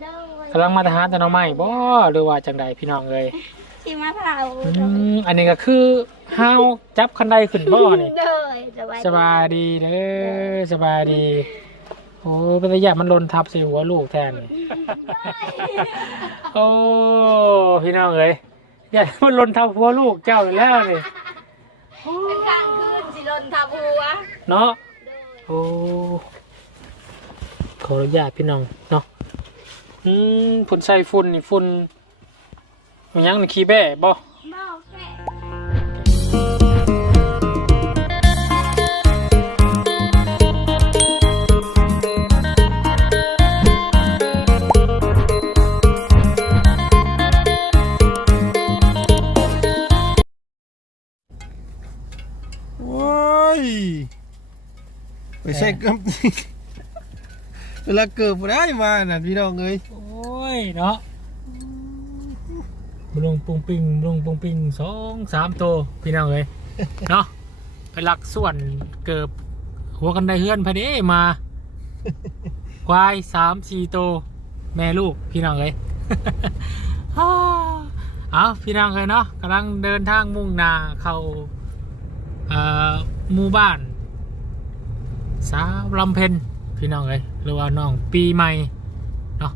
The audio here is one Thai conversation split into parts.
โดยกำลังมาทหารแต่น้องใหม่บ่หรือว่าจังใดพี่น้องเอ้ยชิมาเผาอืมอันนี้ก็คือห้าวจับคันไดขึ้นบ่นี่โดยสบายสบายดีเด้อสบายดีโอ้เป็นระยะมันหลนทับใส่หัวลูกแทนโอ้พี่น้องเอ้ยอย่ามันหลนทับหัวลูกเจ้าอยู่แล้วนี่เป็นกลางคืนสิลนทับหัวเนาะโดยโอ้ขออนุญาตพี่น้องเนาะ อืมฝุ่นใส่ฝุ่นนี่ฝุ่นมันยังนี่ขี้แบ่บ่บอกแค่ว้ายไปใส่กือบ เวลาเกิดบ่ได้มาน่ะพี่น้องเอ้ยโอ้ยเนาะบลงปุงปิงบลงปุงปิงสองสามตัวพี่น้องเอ้ยเนาะไปหลักส่วนเกิบหัวกันได้เฮือนพอดีมา ควายสามสี่ตัวแม่ลูกพี่น้องเอ้ยฮ่าเอาพี่น้องเอ้ยเนาะกำลังเดินทางมุ่งหนาเข้าเอ่อหมู่บ้าน สาวลำเพ็ญ พี่น้องเอ้ยหรือว่าน้องปีใหม่เนาะ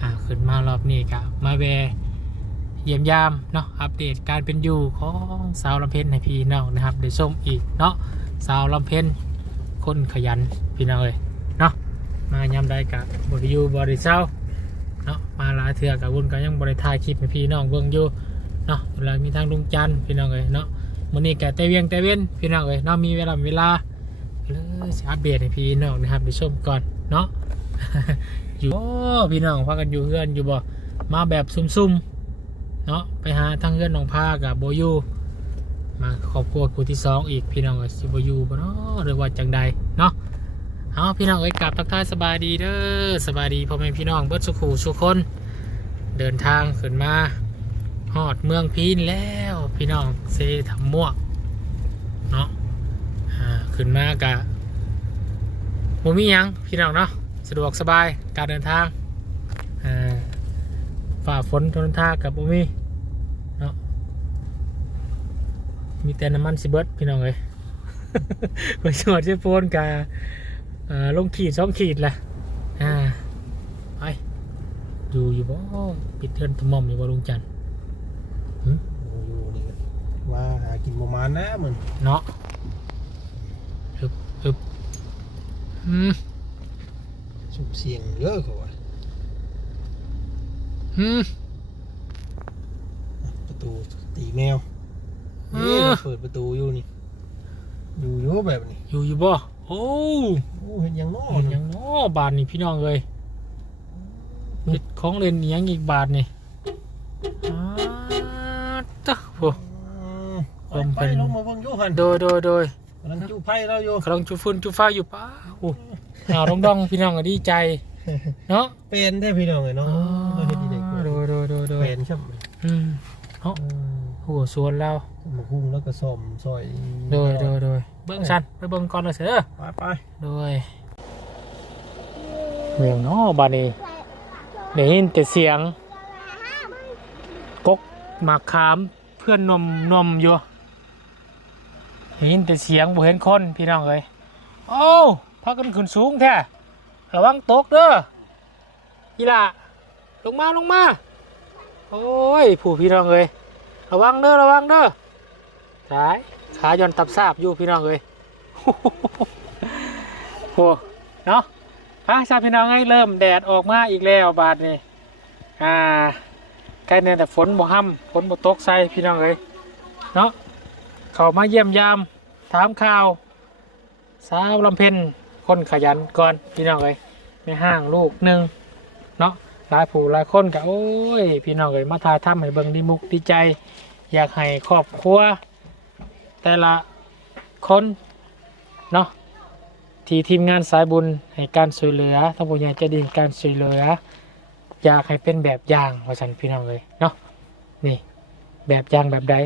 อ่าขึ้นมารอบนี้กะมาแวเยี่ยมยามเนาะอัปเดตการเป็นอยู่ของสาวลำเพ็ญให้พี่น้องนะครับได้ส้มอีกเนาะสาวลำเพ็ญคนขยันพี่น้องเอ้ยเนาะมายามใดกะบริยูบริเศร้าเนาะมาหลายเถื่อกับวุ่นก็ยังบริถ่ายคลิปให้พี่น้องเบิ่งอยู่เนาะเวลามีทางลุงจันพี่น้องเอ้ยเนาะมื้อนี้กแต่เวียงแต่เว้นพี่น้องเอ้ยเนาะมีเวลาเวลาเลยสิ อัปเดตให้พี่น้องนะครับไปชมก่อนเนาะอยู่โอ้พี่น้องพากันอยู่เพื่อนอยู่บ่มาแบบซุ่มๆเนาะไปหาทางเพื่อนน้องพากับโบยูมาครอบครัวคู่ที่สองอีกพี่น้องกับสิโบยูบ่เนาะหรือว่าจังใดเนาะเอาพี่น้องเอ้ยกลับทักทายสบายดีเด้อสบายดีพ่อแม่พี่น้องเบิร์ดสุขูสุคน เดินทางขึ้นมาฮอดเมืองพีนแล้วพี่น้องเซทำม่วกเนาะอ่าขึ้นมากะ บ่มีหยังพี่น้องเนาะสะดวกสบายการเดินทางอ่าฝ่าฝนทนทางกับบ่มีเนาะมีแต่น้ำมันสิเบิดพี่น้องเลยไปสวดเจ้าโฟนกะอ่าลงขีดสองขีดแหละอ่าไปอยู่อยู่บ่ปิดเทินตะหมอมอยู่บ่ลุงจันทร์โอ้อยู่นี่ก็ว่าหากินประมาณนะมึงเนาะฮึบฮึบ อืมสุบเสียงเยอะเขาว่าอืมประตูตีแมวเอนี่อเปิดประตูอยู่นี่ อยู่อยู่แบบนี้ อยู่อยู่บ่โอ้โอ้เห็นยังนอเห็นนหยังเนาะบาทนี่พี่น้องเลยเฮ็ดของเล่นอิหยังอีกบาทนี่อ้าตะโหไปไปลงมาเบิ่งอยู่หันโดยโดยโดยกำลังจู้ไพ่เราอยู่กำลังจุฟุนจุฟ้าอยู่ป้า โอ้หาวดองดองๆพี่น้องก็ดีใจ เนาะเป็นได้พี่น้องเลยเนาะเราเห็นดีเด็กโดยโดยโดยโดยเป็นใช่ไหมอืมเนาะโอ้สวนเรามาหุ้งแล้วก็ซ่อมซอยโดยโดยโดยเบิ่งสันไปเบิ่งก่อนเลยเสือไปไปโดยเมียงเนาะบาดนี้ได้ยินแต่เสียงกกหมากขามเพื่อนนมนมอยู่ได้ยินแต่เสียงบ่เห็นคนพี่น้องเอ้ยโอ้า พากันขึ้นสูงแท้ระวังตกเด้ออีล่ะลงมาลงมา โอ้ย ผู้พี่น้องเอ้ยระวังเด้อระวังเด้อสายขาย่อนตับซาบอยู่พี่น้องเอ้ยโอ้เนาะพระชาพี่น้องให้เริ่มแดดออกมาอีกแล้วบาดนี่อ่าใกล้เนี่ยแต่ฝนบ่ห้ำฝนบ่ตกใส่พี่น้องเลยเนาะเขามาเยี่ยมยามถามข่าว สาวลำเพ็ญ คนขยันก่อนพี่น้องเลยในห้างลูกหนึ่งเนาะหลายผู้หลายคนก็โอ้ย พี่น้องเลยมาทายถ้ำให้เบิ่งดีมุกดีใจ อยากให้ครอบครัว แต่ละคนเนาะที่ทีมงานสายบุญให้การช่วยเหลือทั้งผู้ใหญ่จะดีการช่วยเหลือ อยากให้เป็นแบบอย่างว่าฉันพี่น้องเลยเนาะนี่แบบอย่างแบบใด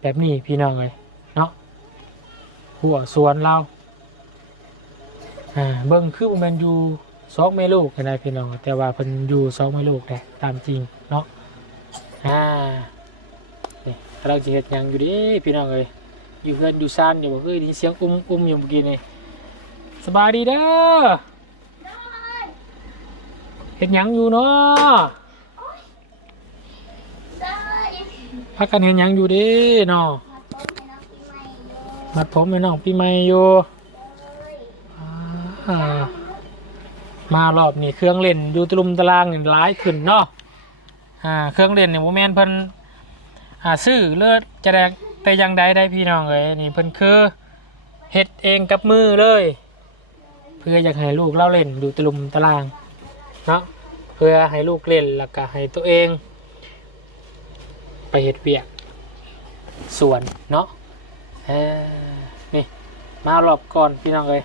แบบนี้พี่น้องเลยเนาะหัวสวนเรา อ่าเบิ้งคือบ่แมันอยู่สองไม่ลูกนได้พี่น้องแต่ว่าเพิ่นอยู่สองไม่ลูกแต่ตามจริงเนาะอ่านี่เราจะเฮ็ดหยังอยู่เดิพี่น้องเอ้ยอยู่เพื่อนอยู่ซ่านอยู่บ่เอ้ยได้ยินเสียงอุ้มอุ้มอยู่เมื่อกี้นี่สบายดีเด้อเฮ็ดหยังอยู่เนาะพักกันเฮ็ดหยังอยู่ดิเนาะมาต้มให้น้องปีใหม่อยู่มัดผมให้น้องปีใหม่อยู่ มารอบนี้เครื่องเล่นอยู่ตลุมตารางนี่หลายขึ้นเนาะอ่าเครื่องเล่นเนี่ยโมแมนเพิ่นอ่าซื้อเลือดจะแดงแต่ยังใดได้พี่น้องเอ้ยนี่เพิ่นคือเฮ็ดเองกับมือเลย เพื่ออยากให้ลูกเล่าเล่นดูตลุมตารางเนาะเพื่อให้ลูกเล่นแล้วก็ให้ตัวเอง ไปเฮ็ดเวียกส่วนเนาะนี่มารอบก่อนพี่น้องเอ้ย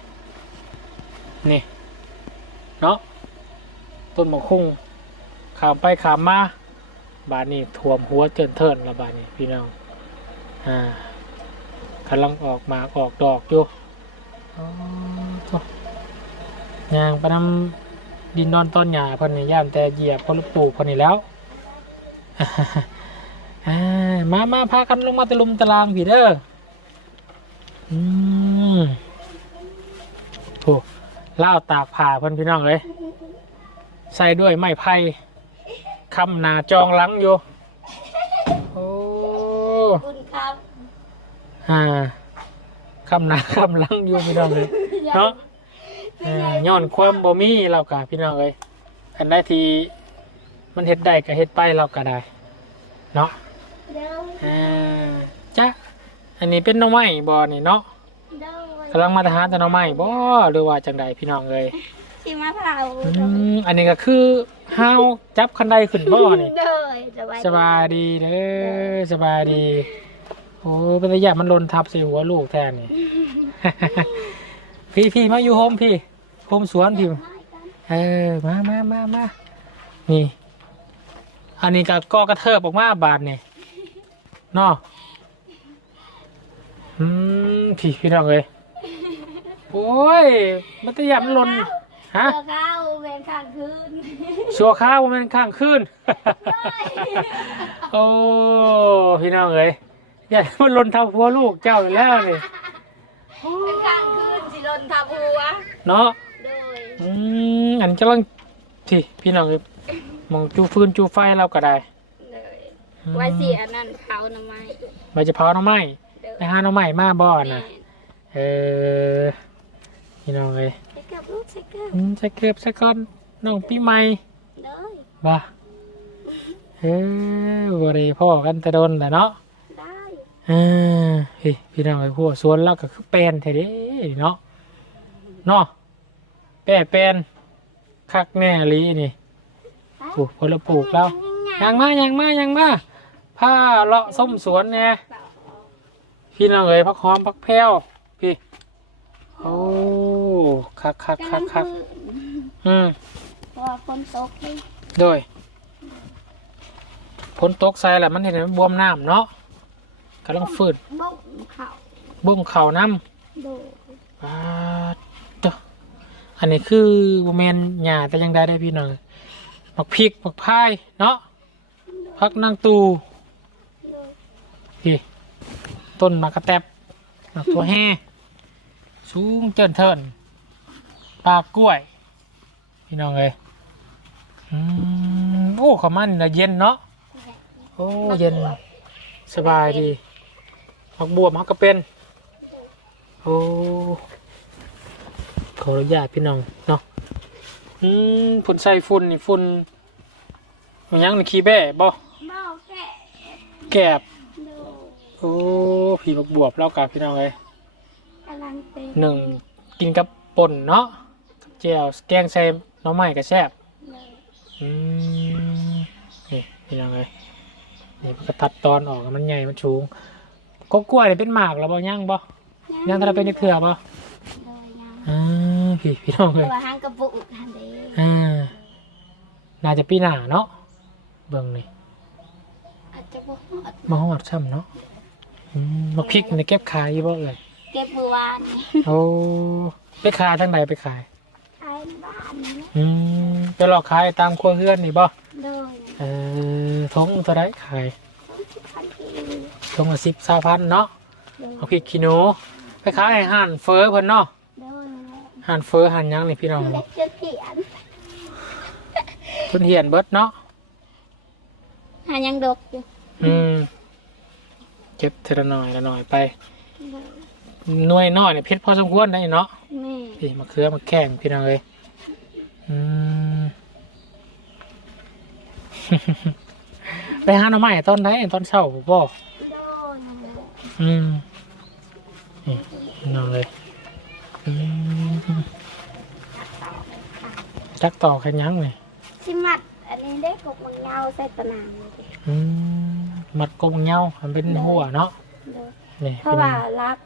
นี่เนาะต้นมะคุ้งขามไปขามมาบานนี้ท่วมหัวเจินเทินละบานนี้พี่น้องอ่ากำลังออกหมากออกดอกอยู่อ๋อโถ่ยางไปนำดินดอนต้นหญ้าพิ่นนี่ย่านแต่เหยียบเพนปลูกพิ่นนี่แล้วอ่ามามาพากันลงมาตะลุมตารางพี่เด้ออืมโอ้ ล่าวตากผ่าเพิ่นพี่น้องเลยใส่ด้วยไม้ไผ่คำหนาจองหลังอยู่โอ้คุณครับอ่าคำหนาคำหลังอยู่พี่น้องเลยเนาะอ่าย้อนความบ่มีเรากะพี่น้องเลยอันใดที่มันเฮ็ดได้ก็เฮ็ดไปเราก็ได้ เนาะเด้ออ่าจ้ะอันนี้เป็นหน้องไม้บ่อนี่เนาะ เด้อกำลังมาทหารแต่หน้องไม้บ่หรือว่าจังใดพี่น้องเอ้ยชิมะพร้าวอืมอันนี้ก็คือห้าวจับคันไดขึ้นบ่อนี่เด้อสบายสบายดีเด้อสบายดีโอ้เป็นระยะมันหลนทับใส่หัวลูกแทนนี่ พี่พี่มาอยู่โฮมพี่โฮมสวนพี่เออมามามามานี่ อันนี้ก็ก็กระเทิบออกมาบาทนี่เนาะอืมพี่พี่น้องเอ้ย โอ้ยมันระยะมันหลนฮะเด้อข้าวเป็นข้างคืนชัวข้าวมันข้างขึ้น โอ้ พี่น้องเอ้ยอย่าให้มันหลนทับหัวลูกเจ้าอยู่แล้วนี่เป็นข้างคืนสิลนทับหัวเนาะ โดยอืมอันกำลังที่พี่น้องเอ้ยมองจูฟืนจูไฟเราก็ได้โดยอืมไว้สิอันนั้นเขาหน่อไม้ใบจะเผาหน้ำไม้เด้อไปหาหน้ำไม้มาบ่อแม่นะเออ พี่น้องเอ้ยใส่เกับลูกใส่เกับอืมจะเก็บสักก้อนน้องพี่ใหม่เด้อว่าเออบริพ่อกันแต่โดนแต่เนาะได้อ่าเฮ้ยพี่น้องไอ้พวกสวนเราก็คือแปลนแท้เด้เนาะเนาะแปรแปลนคักแน่ลีนี่ปลูกพลปลูกแล้วยังมายังมายังมาผ้าเลาะส้มสวนเนี่ยพี่น้องเอ้ยพักหอมพักแพ้วพี่โอ้ คักคักคักคักอืมเพราะว่าฝนตกนี่โดยฝนตกใส่แหละมันเห็นมันบวมน้ำเนาะกำลังฝืดบุ้งเขาบุ้งเข่าน้ำดูอ่าเด้ออันนี้คือบ่แมนหญ้าแต่ยังได้ได้พี่น้องมักพริกมักพายเนาะพักนางตูดูพี่ต้นมะกระแตบมักตัวแห่สูงเจินเทิน ปลากล้วย พี่น้องเอ้ยอืมโอ้ขาวมันนะเย็นเนาะโอ้เย็นสบายดีมักบวบมักกระเป็นโอ้ขออนุญาตพี่น้องเนาะอืมฝุ่นใส่ฝุ่นนี่ฝุ่นมันยังนี่ขี้แบ่บ่เมาแก่แกบดูโอ้ผีบักบวบแล้วกับพี่น้องเลยกำลังเป็นหนึ่งกินกับป่นเนาะ กับแจ่วแกงใส่หน้องใหม่กับแซ่บเลยอืมนี่พี่น้องเลยนี่มันก็ตัดตอนออกมันใหญ่มันสูงก็กล้วยนี่เป็นหมากแล้วบ่ย่างบ่ย่างถ้าเราเป็นเถื่อบ่โดยยังอ่าพี่พี่น้องเลยตัวหางกระปุกทันเดอ่าน่าจะปีหน้าเนาะเบิ่งนี่อาจจะบ่ฮอดมาหอดซ้ำเนาะอืมมาพริกในเก็บขายอยู่บ่เอ่ยเก็บมือวานนี่โอ้ไปขายทางใดไปขายขายบ้านนี่ออืมจะหลอกขายตามครัวเฮือนนี่บ่โดยเออทงเท่าไรขายพันกีทงละสิบสาพันเนาะโดยเอาพริกขี้หนูไปขายให้ห่านเฟอเพิ่นเนาะโดยห่านเฟอห่านหยังนี่พี่น้อง เล็กจะเขียนเพิ่นเหียนเบิดเนาะหายังดกอยู่อืมเก็บทีละหน่อยละหน่อยไปโดย หน่วยน้อยเนี่ยเพชรพอสมควรได้เนาะแม่พี่มาเคือมาแข่งพี่น้องเลยอืม ไปหาหน่อไม้ตอนไหนตอนเช้าบ่โดยอืมนี่น้องเลยอืมจักต่อกันยังเลยชิมัดอันนี้ได้กบมังเงาใส่ตะนางเลยอืมมัดกงเหงามันเป็นหัวเนาะโดยนี่เพราะว่ารัก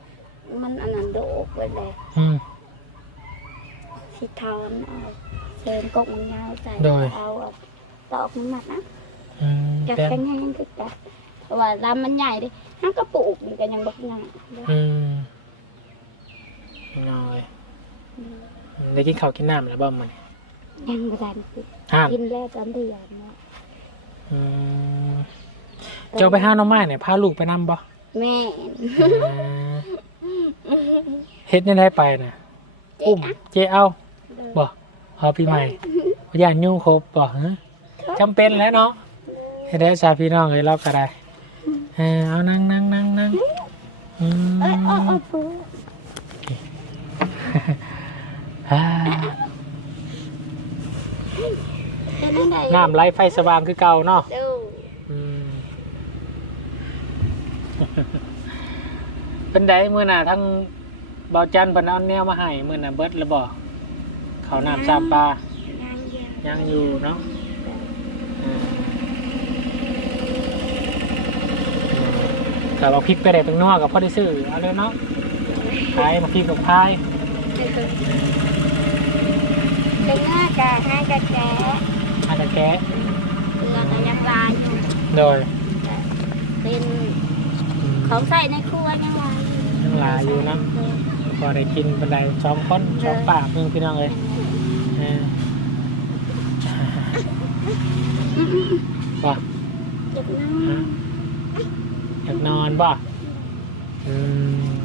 มันอันนั้นโดกไปเลยอืม สิทอนเอาเชิญกบมังเงาใส่โดยเอาตอกมันมัดนะอืมจัดแป้งแข็งแห้งคือจัดเพราะว่าลำมันใหญ่ดิห้างกระปุกมันก็ยังบักหนาอืมน้อยได้กินข้าวกินน้ำแล้วบ้างมันยังบ่ทันกินห้ามกินแล้วตอนเดือนเนาะอืมเจ้าไปห้าหน้องไม้เนี่ยพาลูกไปนำบ่แม่ เฮ็ดนี่ได้ไปนะอุ้มเจเอาบ่เอาพี่ใหม่ย่านยุ่งครบบ่ฮะจำเป็นแล้วเนาะเฮ็ดได้ชาพี่น้องเลยเราก็ได้เออเอานั่งนั่งนั่งนั่งอืมเอ้ยเอาเอาปูอ่าเป็นยังไงน้ำไหลไฟสว่างคือเก่าเนาะดูอืมเป็นไดมื้อน่ะทั้งเบาจันเพิ่นเอาแนวมาให้มื้อน่ะเบิดแล้วบ่ข้าวน้ำซามปลายังเยอะยังอยู่เนาะอ่าถ้าเอาพริกไปได้เป็นนัวกับพ่อได้ซื้อเอาเลยเนาะขายมาพริกกับพายเป็นหน้ากะให้กะแกะอาจจะแกะเกลือก็ยังลายอยู่โดยเป็นอืมของใส่ในครัวยังลายอยู่ยังหลายอยู่นะ พอได้กินเป็นไดสองคนสองปากเพิ่งพี่น้องเลยเออบ่เจ็บน้ฮะอยากนอนบ่อืม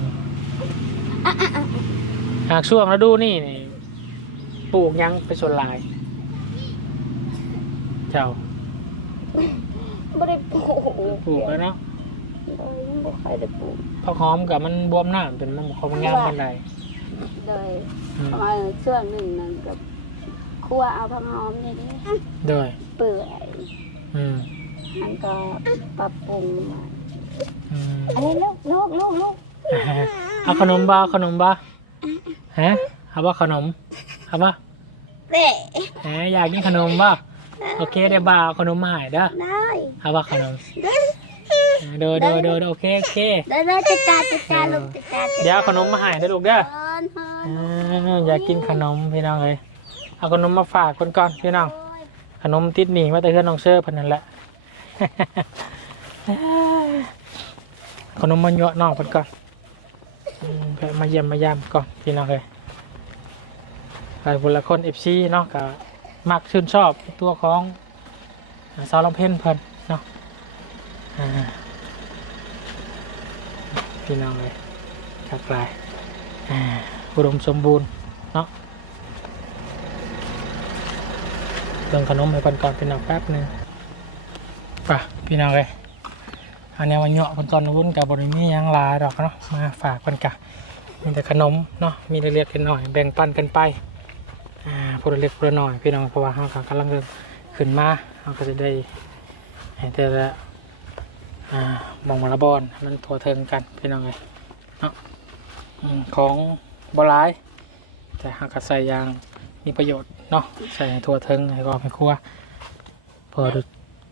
หากช่วงแล้วดูนี่นี่ปลูกหยังไปส่วนหลาย เจ้าำไม่ได้ปลูกปลูกแล้วเนาะ โดยยังบ่ค่อยได้ปลูกผักหอมกับมันบวมหน้าเป็นมันความงามปันใดโดยอืมประมาณช่วงหนึ่งนั่นกับคั่วเอาผักหอมนี่นี่โดยเปื่อยอืมมันก็ปรับปรุงมาอืมอันนี้ลูกลูกลูกลูกเอาขนมบ้าขนมบ้าฮะเอาว่าขนมเอาว่าเตะแหมอยากกินขนมบ้าโอเคเดี๋ยวบ้าเอาขนมมาให้เด้อได้เอาว่าขนม เด้อเด้อเด้อเด้อโอเคโอเคได้ได้จัดการจัดการลูกจัดการจัดการเดี๋ยวเอาขนมมาให้เด้อลูกเด้อเฮินเฮิน อ่าอยากกินขนมพี่น้องเลยเอาขนมมาฝากคนก่อนพี่น้องโอ้ยขนมติดหนีมาแต่เพื่อนน้องเชอร์พันนั่นแหละ ขนมมันเยอะน้องเพันก่อนอืมไปมาเยี่ยมมายามก่อนพี่น้องเลยหลายคนละคนเอฟซีเนาะก็มักชื่นชอบตัวของสาวลำเพ็ญเพิ่นเนาะอ่า พี่น้องเลยจากลายอุดมสมบูรณ์เนาะเติมขนมให้เพิ่นก่อนพี่น้องแป๊บหนึงไป่ะพี่น้องเลยอันนี้วันเหาะคนตอนวุ้นกับบริมียังลายดอกเนาะมาฝากกันกะมีแต่ขนมเนาะมีเล็กๆกันหน่อยแบ่งปันกันไปอ่าผู้เล็กผู้น้อยพี่น้องเพราะว่าเราก็กำลังเดินขึ้นมาเราก็จะได้ให้แต่ละ อ่ามองมาละบอนให้มันทั่วเทิงกันพี่น้องเลยเนาะอืมของบหลายแต่หากก็ใส่อยางมีประโยชน์เนาะใส่ให้ทั่วเทิงให้ก็ให้ครัวพอ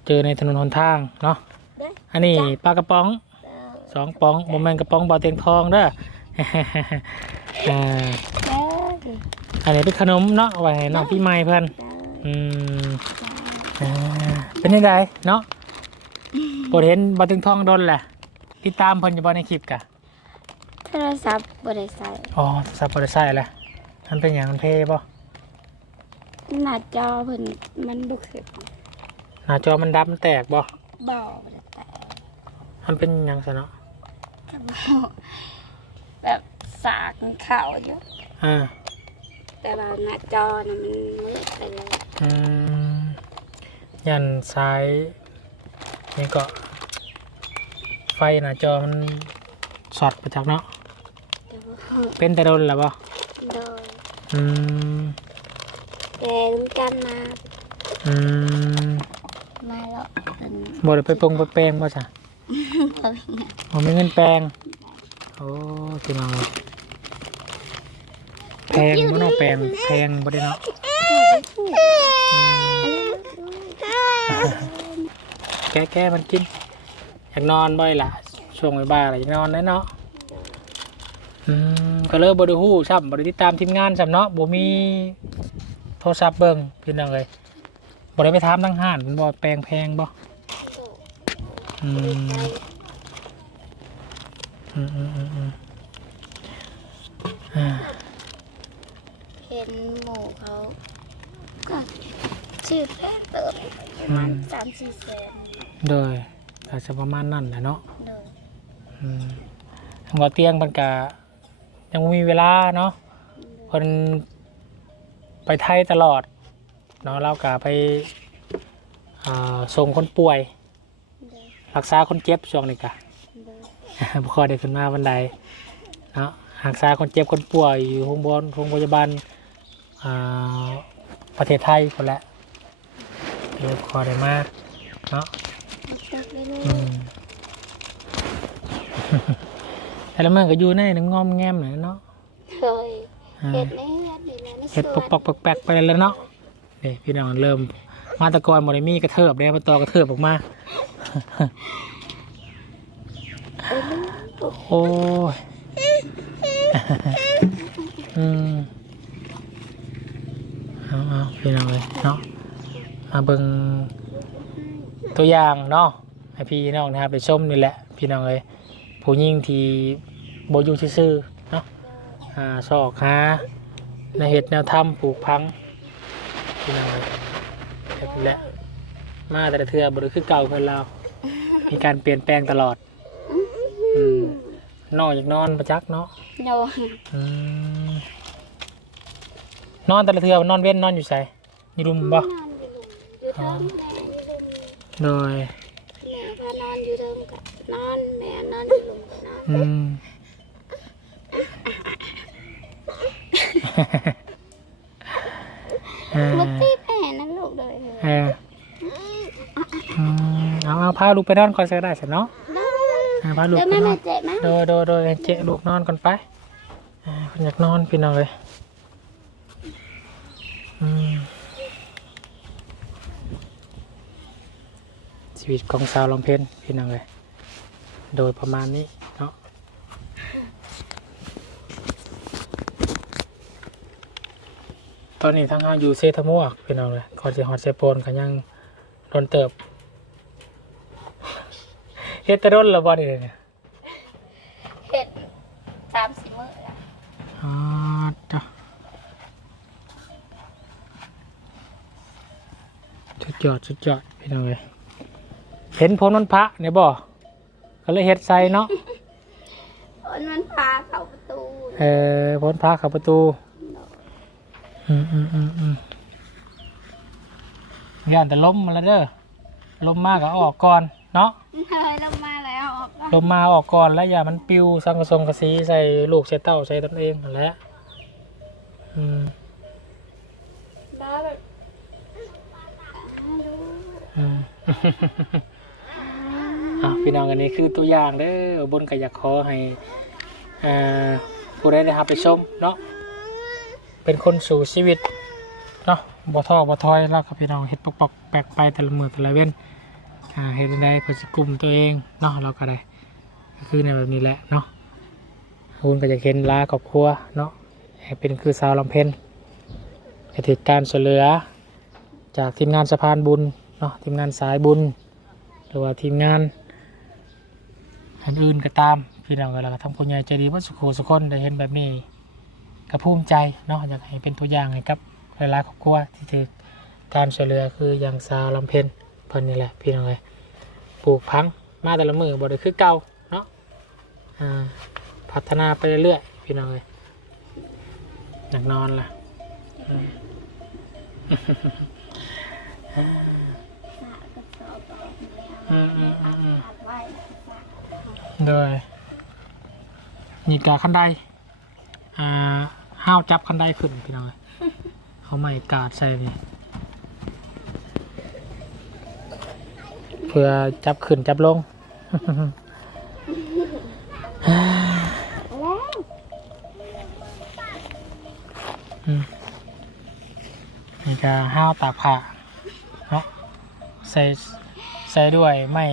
เจอในถนนหนทางเนาะเด้ออันนี้ปลากระป๋องเออสองป๋องโมเมนกระป๋องเบาเตียงทองเด้ออ่าเด้ออันนี้เป็นขนมเนาะเอาไว้ให้น้องพี่ใหม่เพื่อนเด้ออืมอ่าเป็นยังไงเนาะ โปรดเห็นเบาเตียงทองโดนแหละติดตามเพิ่นอยู่บ่ในคลิปกะโทรศัพท์บ่ได้ใส่อ๋อสับปะรดใส่แหละมันเป็นอย่างมันเท่ป่ะหน้าจอเพิ่นมันบุกขึ้นหน้าจอมันดำมันแตกบ่บ่บ่ได้แต่มันเป็นหยังซะเนาะก็บ่แบบสากมันเข้าอยู่อ่าแต่ว่าหน้าจอน่ะมันมืดไปแล้วอืมยันซ้าย นี่ก็ ไฟหน้าจอมันสอดไปจากเนาะแต่ว่าเป็นแต่โดนแล้วบ่โดยอืมแกลุงกันมาอืมมาแล้วเป็นบ่ได้ไปปรุงไปแปลงบ่จ้ะเพิ่นผมมีเงินแปลงโอ้พี่น้องแพงบ่เนาะแปลงแพงบ่ได้เนาะ แก้แก้มันกิน อยากนอนบ่อยล่ะช่วงบ่ายๆล่ะอยากนอนแน่เนาะอืมก็เลยบ่ได้ฮู้ซ้ำบ่ได้ติดตามทีมงานซ้ำเนาะบ่มีโทรศัพท์เบิ่งพี่น้องเอ้ยบ่ได้ไปถามทางห้านเพิ่นบ่แปลงแพงบ่อืมอืมอืมอืมอืมอ่าเห็นหมูเขาก็ชื่อแป้งเติมประมาณสามสี่แสน โดยอาจจะประมาณนั้นแหละเนาะโดยอืมทางบ่อเตียงมันกะยังบ่มีเวลาเนาะเพิ่นไปไทยตลอดเนาะเรากะไปอ่าส่งคนป่วย โดยรักษาคนเจ็บช่วงนี้กะโดยบ่ค่อยได้ขึ้นมาบันไดเนาะรักษาคนเจ็บคนป่วยอยู่โรงพยาบาลโรงพยาบาลอ่าประเทศไทยคนแหละเดี๋ยวขอได้มาเนาะ อาจักเลยลูอืกมแต่ละมื่อก็อยู่ในนึงงอมแงมหน่อยเนาะเคยเห็ดในเฮ็ดนี่นะในสเห็ดปวอกปอกแปลกไปแล้วเนาะนี่พี่น้องเริ่ม มาแตะกอนโมเดมีกระเทิบเลยมาต่อกระเทิบออกมา เอ้ยลูกโอ้ย อืมเอาเอาพี่น้องเลยเนาะมาเบิ่ง ตัวอย่างเนาะให้พี่น้องนะครับไปชมนี่แหละพี่น้องเลยผู้หญิงที่โบอยู่ซื่อๆเนาะอ่าชอกหาในเห็ดแนวทำปลูกพังพี่น้องเลยแบบนี้แหละมาแต่ละเทือบริคือเก่าเพื่อนเรา มีการเปลี่ยนแปลงตลอดอืมนอนอยากนอนประจักษ์เนาะโยอืมนอนแต่ละเทือนอนเว้นนอนอยู่ใส่อยู่รุมบ่ นอนอยู่อยู่เทิงแม่อยู่เทิง โดยแม่พานอนอยู่เทิงกับนอน แม่นอนอยู่หลุมกับนอนอืมเออลูกตีแม่นะลูกเลยเอออืมเอาเอาพาลูกไปนอนก่อนก็ได้สิเนาะเอาพาลูกเดี๋ยวไปแม่นอแม่นเจ็บไหมโดยโดยโดยเจ๊ลูกนอนก่อนไปอ่าคนอยากนอนพี่น้องเลย ชีวิตของสาวลำเพนพี่น้องเลยโดยประมาณนี้เนาะตอนนี้ทั้งห้าอยู่เซทามัวกพี่น้องเลยก่อนจะฮอดเซโปนกันยังโดนเติบเฮ็ดแตะดนและบ่นี่เนี่ยเห็ดสามสี่มื้อแล้วอ่าจ้ะสุดยอดสุดยอดพี่น้องเลย เห็นผลมันพระเนี่ยบ่ก็เลยเฮ็ดใส่เนาะคนมันพาเข้าประตูเออผลพระเข้าประตูอืมอืมอืมอืมย่านแต่ล้มมาแล้วเด้อล้มมากก็เอาออกก่อนเนาะเฮ้ยลงมาแล้วออกก็ล้มมาเอาออกก่อนแล้วอย่ามันปิวสังกะสงกระสีใส่ลูกใส่เต้าใส่ตนเองนั่นแหละอืมบ้าแบบไม่รู้อืม อะพี่น้องอันนี้คือตัวอย่างเด้อบนก็อยากขอให้อ่าผู้ใดได้รับไปชมเนาะเป็นคนสู่ชีวิตเนาะบ่ท้อบ่ถอยแล้วครับพี่น้องเฮ็ดปอกๆแปลกไปแต่ละมือแต่ละเว้นอ่าเฮ็ดได้เพื่อสิกลุ่มตัวเองเนาะเราก็ได้ก็คือในแบบนี้แหละเนาะคุณก็จะเห็นลาครอบครัวเนาะเป็นคือสาวลำเพ็ญกติการเหลือ จากทีมงานสะพานบุญเนาะทีมงานสายบุญ หรือว่าทีมงาน อันอื่นก็ตามพี่น้องก็แล้วก็ทำคนใหญ่ใจดีว่าสุโขสุคนได้เห็นแบบนี้ก็ภูมิใจเนาะอยากให้เป็นตัวอย่างให้กับหลายๆครอบครัวที่ถือการช่วยเหลือคืออย่างสาวลำเพ็ญเพิ่นนี่แหละพี่น้องเลยปลูกพังมาแต่ละมือบ่ได้คือเก่าเนาะอ่าพัฒนาไปเรื่อยๆพี่น้องเลยอยากนอนล่ะอืมสระกระสอบออกแล้วอืมอืมอืมอืม ตัดไว้สระ โดยนี่กาคันไดอ่าห้าวจับคันไดขึ้นพี่น้องเอ้ยเขาไม่กาดใส่นี่เพื่อจับขึ้นจับลงแล้วอืมนี่ก็ห้าวตากผ้าเนาะใส่ใส่ด้วยไม่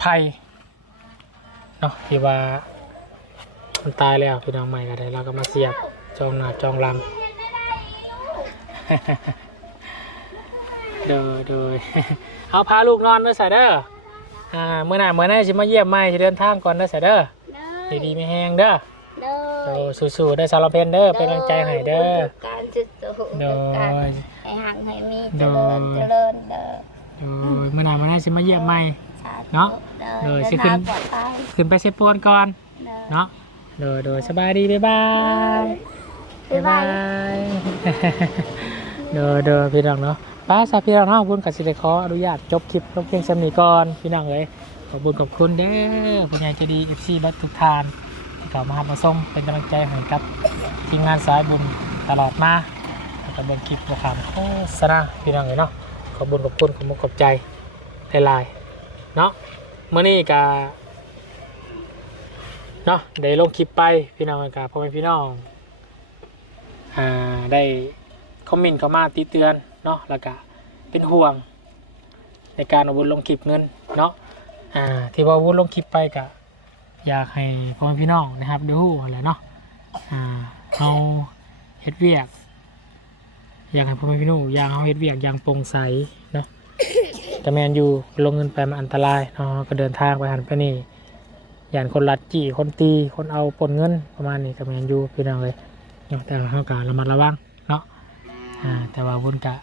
ไผ่ เนาะที่ว่ามันตายแล้วพี่น้องใหม่ก็ได้เราก็มาเสียบจองหน้าจองลำเด้อเด้อเอาพาลูกนอนเด้อสายเด้ออ่าเมื่อหน้าเมื่อหน้าสิมาเยี่ยมใหม่สิเดินทางก่อนเด้อสายเด้อเด้อดีๆไม่แห้งเด้อเด้อโอ้สู้ๆเด้อสารเพนเด้อเป็นกำลังใจให้เด้อการจุดสูงโดการยให้ห่างให้มีโดเจยริญเจริญเด้อโดยเมื่อหน้าเมื่อหน้าสิมาเยี่ยมใหม่สาธุ เนาะเด้อโดยเดิสินขึ้นทางปลอดภัยขึ้นไปเซฟปวนก่อนเด้อเนาะโดยโดยสบายดีบ๊ายบายบ๊ายบายยโดยโดยพี่น้องเนาะป้าสาพี่น้องเนาะขอบคุณกสิเดขออนุญาตจบคลิปลงเพียงสำนีก่อนพี่น้องเลยขอบคุณขอบคุณเด้อผู้ใหญ่ใจดีเอฟซีบัตทุกทานที่เข้ามาหามาส่งเป็นกำลังใจให้กับทีมงานสายบุญตลอดมาแล้วก็เบิ่งคลิปบวขามโฆษณาพี่น้องเลยเนาะขอบคุณขอบคุณขอบคุณขอบใจหลายๆ เนาะเมื่อนี้กาเนาะได้ลงคลิปไปพี่น้องกับพ่อแม่พี่น้องอ่าได้คอมเมนต์เข้ามาติเตือนเนาะแล้วก็เป็นห่วง ในการเอาวุธลงคลิปเงินเนาะอ่าที่ว่าวุธลงคลิปไปกะอยากให้พ่อแม่พี่น้องนะครับดูอะไรเนาะอ่าเอาเฮ็ดเวียก อยากให้พ่อแม่พี่น้องอยากเอาเฮ็ดเวียกอย่างโปร่งใสเนาะ แต่แมนอยู่ลงเงินไปมันอันตรายเนาะก็เดินทางไปหันไปนี่ย่านคนลัดจี้คนตีคนเอาปนเงินประมาณนี้ก็แมนอยู่พี่น้องเลยเนาะแต่เราการะมัดระวังเนาะอ่าแต่ว่าวุนกะ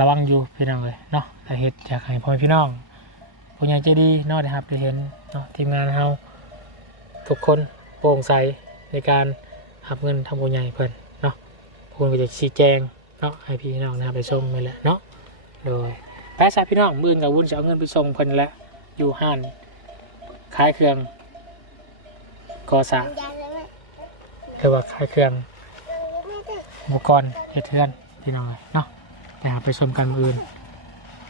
ระวังอยู่พี่น้องเลยเนาะแต่เหตุอยากให้พ่อพี่น้องผู้ใหญ่ใจดีเนาะนะครับได้เห็นเนาะทีมงานเฮาทุกคนโปร่งใสในการหับเงินทำผู้ใหญ่เพิ่นเนาะพูนก็จะชี้แจงเนาะให้พี่น้องนะครับไปชมไปแหละเนาะโดย แพ้ชาพี่น้องมื่นกับวุ้นจะเอาเงินไปส่งเพิ่นและอยู่ห้านขายเครื่องก่อสร้างหรือว่าขายเครื่องอุปกรณ์เฮ็ดเทือนพี่น้องเนาะไปหาไปชมกันมืออื่น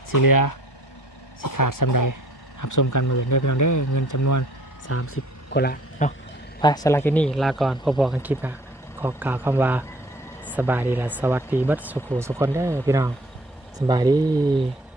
สีเหลือสิขาดสำใดหับชมกันมืออื่นด้วยพี่น้องเด้อเงินจำนวน 30กว่าละเนาะไปสลากินี่ลาก่อนพอๆกันคลิปนะขอกล่าวคำว่าสบายดีละสวัสดีบัดสุขุสุขคนเด้อพี่น้องสบายดี